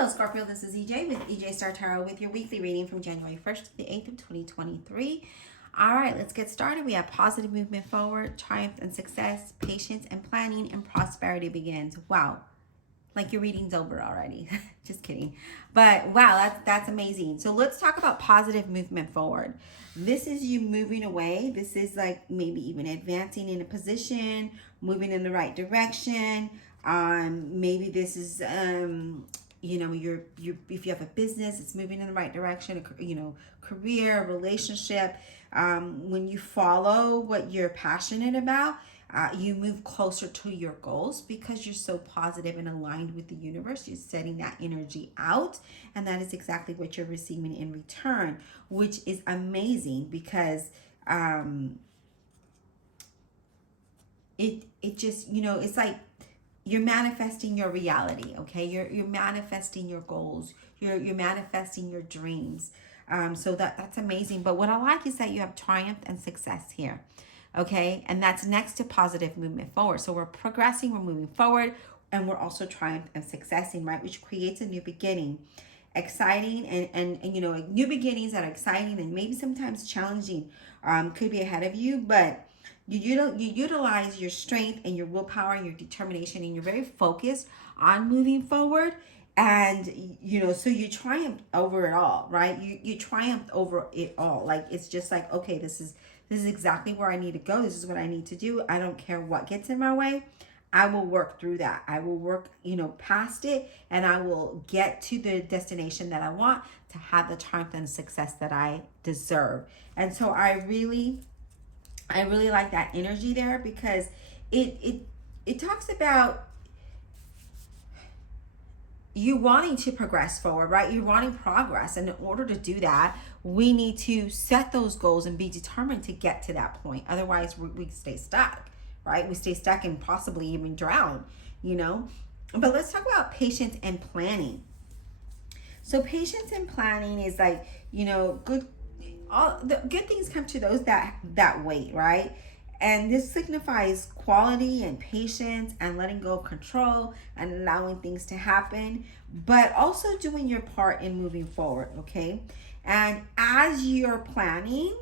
Hello, Scorpio. This is EJ with EJ Star Tarot with your weekly reading from January 1st to the 8th of 2023. All right, let's get started. We have positive movement forward, triumph and success, patience and planning, and prosperity begins. Wow. Like your reading's over already. Just kidding. But wow, that's amazing. So let's talk about positive movement forward. This is you moving away. This is like maybe even advancing in a position, moving in the right direction. Maybe this is you're if you have a business, it's moving in the right direction, career, relationship. When you follow what you're passionate about, you move closer to your goals because you're so positive and aligned with the universe. You're setting that energy out, and that is exactly what you're receiving in return, which is amazing because it just, it's like you're manifesting your reality. Okay, you're manifesting your goals, you're manifesting your dreams. So that's amazing. But what I like is that you have triumph and success here. Okay, and that's next to positive movement forward. So we're progressing, we're moving forward, and we're also triumph and successing, right? Which creates a new beginning. Exciting and new beginnings that are exciting and maybe sometimes challenging could be ahead of you, but you utilize your strength and your willpower and your determination, and you're very focused on moving forward. And so you triumph over it all, right? You triumph over it all. Like, it's just like, okay, this is exactly where I need to go. This is what I need to do. I don't care what gets in my way. I will work through that. I will work, past it, and I will get to the destination that I want to have the triumph and success that I deserve. And so I really like that energy there, because it talks about you wanting to progress forward, right? You're wanting progress. And in order to do that, we need to set those goals and be determined to get to that point. Otherwise, we stay stuck, right? We stay stuck and possibly even drown, But let's talk about patience and planning. So patience and planning is like, good. All the good things come to those that wait, right? And this signifies quality and patience and letting go of control and allowing things to happen, but also doing your part in moving forward, okay? And as you're planning,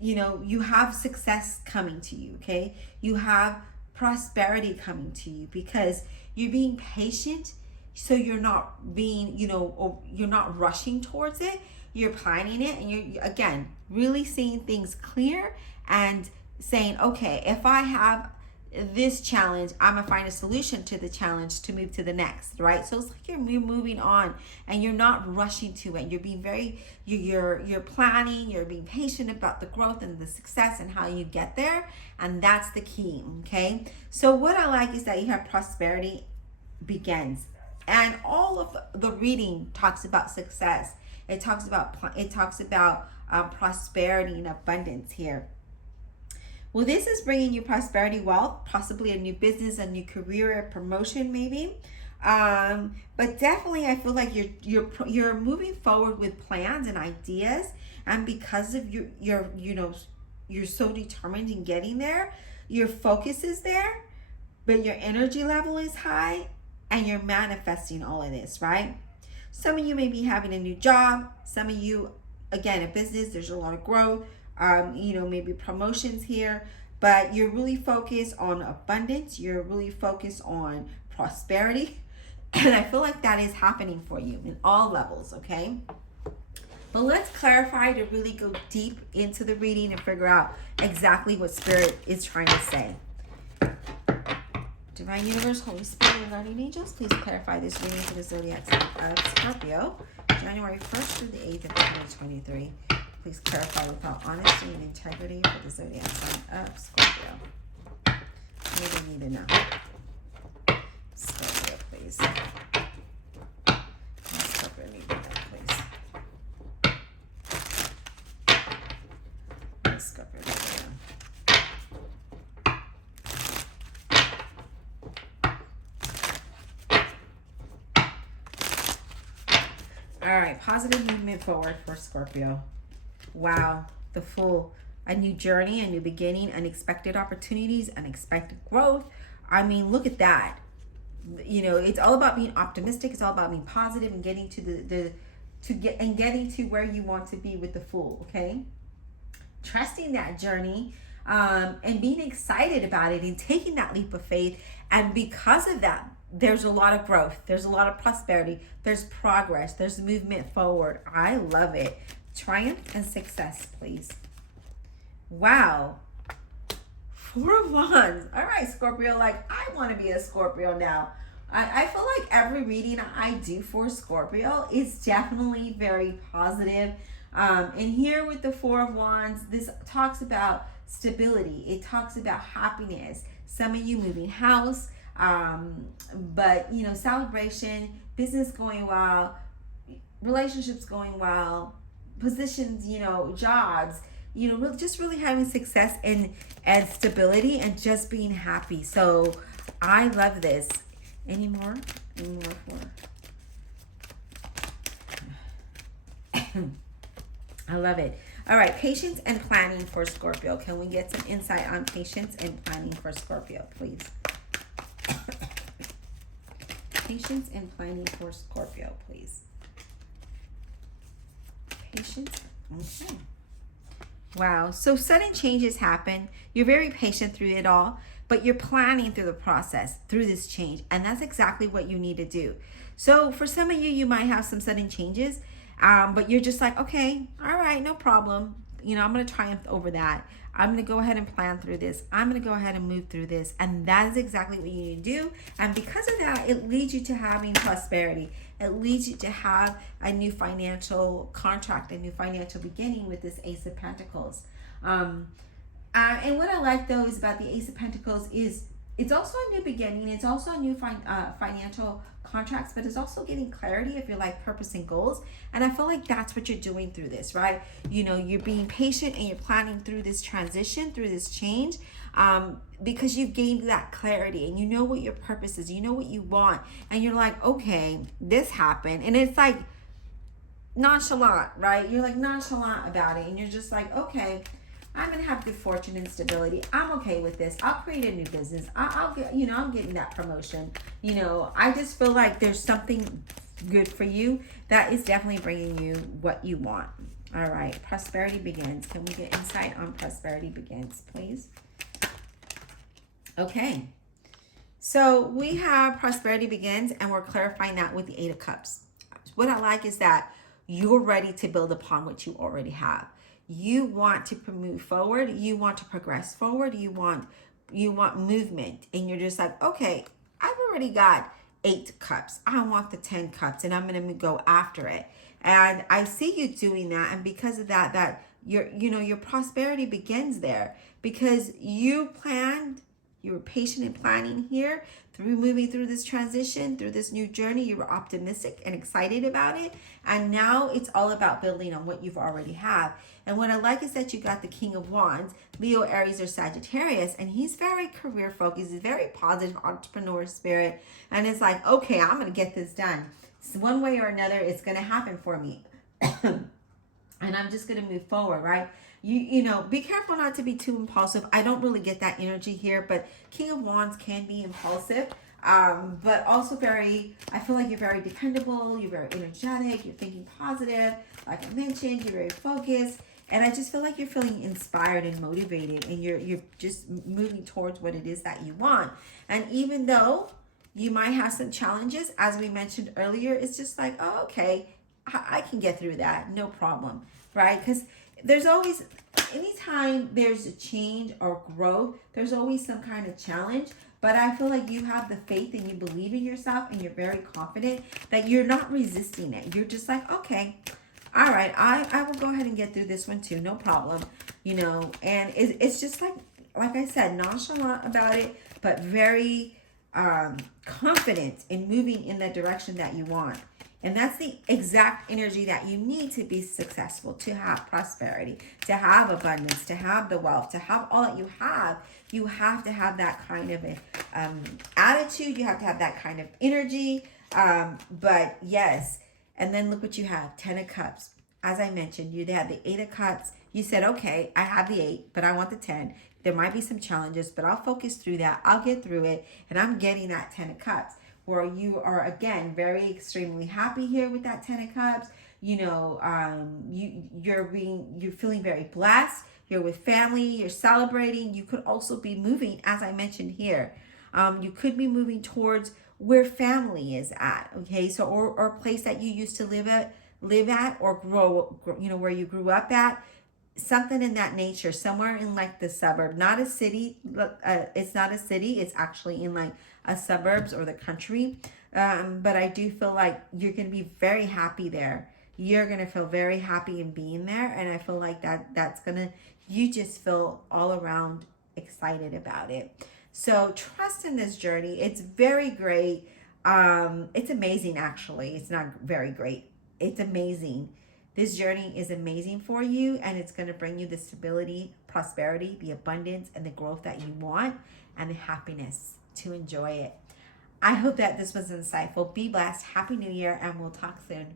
you have success coming to you, okay? You have prosperity coming to you because you're being patient, so you're not being, or you're not rushing towards it. You're planning it, and you're, again, really seeing things clear and saying, okay, if I have this challenge, I'm gonna find a solution to the challenge to move to the next, right? So it's like you're moving on and you're not rushing to it. You're being you're planning, you're being patient about the growth and the success and how you get there. And that's the key, okay? So what I like is that you have prosperity begins. And all of the reading talks about success. It talks about prosperity and abundance here. Well, this is bringing you prosperity, wealth, possibly a new business, a new career, a promotion, maybe. But definitely, I feel like you're moving forward with plans and ideas, and because of you're so determined in getting there. Your focus is there, but your energy level is high, and you're manifesting all of this, right? Some of you may be having a new job. Some of you, again, a business, there's a lot of growth. Maybe promotions here, but you're really focused on abundance. You're really focused on prosperity. And I feel like that is happening for you in all levels, okay? But let's clarify to really go deep into the reading and figure out exactly what Spirit is trying to say. Divine Universe, Holy Spirit, and Guardian Angels, please clarify this reading for the Zodiac sign of Scorpio, January 1st through the 8th of 2023. Please clarify with all honesty and integrity for the Zodiac sign of Scorpio. We need to know. Scorpio, please. Scorpio, need to know, please. Scorpio, need to know. All right, positive movement forward for Scorpio. Wow, the Fool. A new journey, a new beginning, unexpected opportunities, unexpected growth. I mean, look at that. You know, it's all about being optimistic. It's all about being positive and getting to getting to where you want to be with the Fool. Okay, trusting that journey, and being excited about it and taking that leap of faith. And because of that, there's a lot of growth. There's a lot of prosperity. There's progress. There's movement forward. I love it. Triumph and success, please. Wow. Four of Wands. All right, Scorpio. Like, I want to be a Scorpio now. I feel like every reading I do for Scorpio is definitely very positive. And here with the Four of Wands, this talks about stability. It talks about happiness. Some of you moving house, but you know, celebration, business going well, relationships going well, positions, you know, jobs, you know, really, just really having success and stability and just being happy. So I love this. Any more? Any more for? I love it. All right, patience and planning for Scorpio. Can we get some insight on patience and planning for Scorpio, please? Patience and planning for Scorpio, please. Patience. Okay. Wow. So sudden changes happen. You're very patient through it all, but you're planning through the process, through this change. And that's exactly what you need to do. So for some of you, you might have some sudden changes, but you're just like, okay, all right, no problem. You know, I'm going to triumph over that. I'm going to go ahead and plan through this. I'm going to go ahead and move through this. And that is exactly what you need to do. And because of that, it leads you to having prosperity. It leads you to have a new financial contract, a new financial beginning with this Ace of Pentacles. And what I like, though, is about the Ace of Pentacles is it's also a new beginning. It's also a new financial contracts, but it's also getting clarity if you're like purpose and goals. And I feel like that's what you're doing through this, right? You know, you're being patient and you're planning through this transition, through this change, because you've gained that clarity and you know what your purpose is, you know what you want, and you're like, okay, this happened. And it's like nonchalant, right? You're like nonchalant about it, and you're just like, okay, I'm gonna have good fortune and stability. I'm okay with this. I'll create a new business. I'll get, you know, I'm getting that promotion. You know, I just feel like there's something good for you that is definitely bringing you what you want. All right, prosperity begins. Can we get insight on prosperity begins, please? Okay, so we have prosperity begins, and we're clarifying that with the Eight of Cups. What I like is that you're ready to build upon what you already have. You want to move forward. You want to progress forward. You want movement, and you're just like, okay, I've already got 8 cups. I want the 10 cups, and I'm going to go after it. And I see you doing that, and because of that your prosperity begins there because you planned. You were patient in planning here through moving through this transition, through this new journey. You were optimistic and excited about it. And now it's all about building on what you've already have. And what I like is that you got the King of Wands, Leo, Aries, or Sagittarius, and he's very career focused. He's very positive entrepreneur spirit. And it's like, okay, I'm going to get this done. So one way or another, it's going to happen for me. And I'm just going to move forward, right? You know, be careful not to be too impulsive. I don't really get that energy here, but King of Wands can be impulsive, but also I feel like you're very dependable, you're very energetic, you're thinking positive. Like I mentioned, you're very focused, and I just feel like you're feeling inspired and motivated, and you're just moving towards what it is that you want. And even though you might have some challenges, as we mentioned earlier, it's just like, oh, okay, I can get through that, no problem, right? Because there's always, anytime there's a change or growth, there's always some kind of challenge. But I feel like you have the faith and you believe in yourself and you're very confident that you're not resisting it. You're just like, okay, all right, I will go ahead and get through this one too, no problem, you know. And it's just like I said, nonchalant about it, but very confident in moving in the direction that you want. And that's the exact energy that you need to be successful, to have prosperity, to have abundance, to have the wealth, to have all that you have. You have to have that kind of attitude. You have to have that kind of energy. But yes, and then look what you have, 10 of Cups. As I mentioned, you had the 8 of Cups. You said, okay, I have the 8, but I want the 10. There might be some challenges, but I'll focus through that. I'll get through it, and I'm getting that 10 of Cups. where you are, again, very extremely happy here with that Ten of Cups. You know, you're feeling very blessed. You're with family. You're celebrating. You could also be moving, as I mentioned here. You could be moving towards where family is at. Okay, so or a place that you used to live at, or where you grew up at. Something in that nature, somewhere in like the suburb, not a city. It's not a city. It's actually in like a suburbs or the country. But I do feel like you're gonna be very happy there. You're gonna feel very happy in being there, and I feel like that's gonna, you just feel all around excited about it. So trust in this journey. It's very great. It's amazing, actually. It's not very great. It's amazing. This journey is amazing for you, and it's going to bring you the stability, prosperity, the abundance, and the growth that you want, and the happiness to enjoy it. I hope that this was insightful. Be blessed. Happy New Year, and we'll talk soon.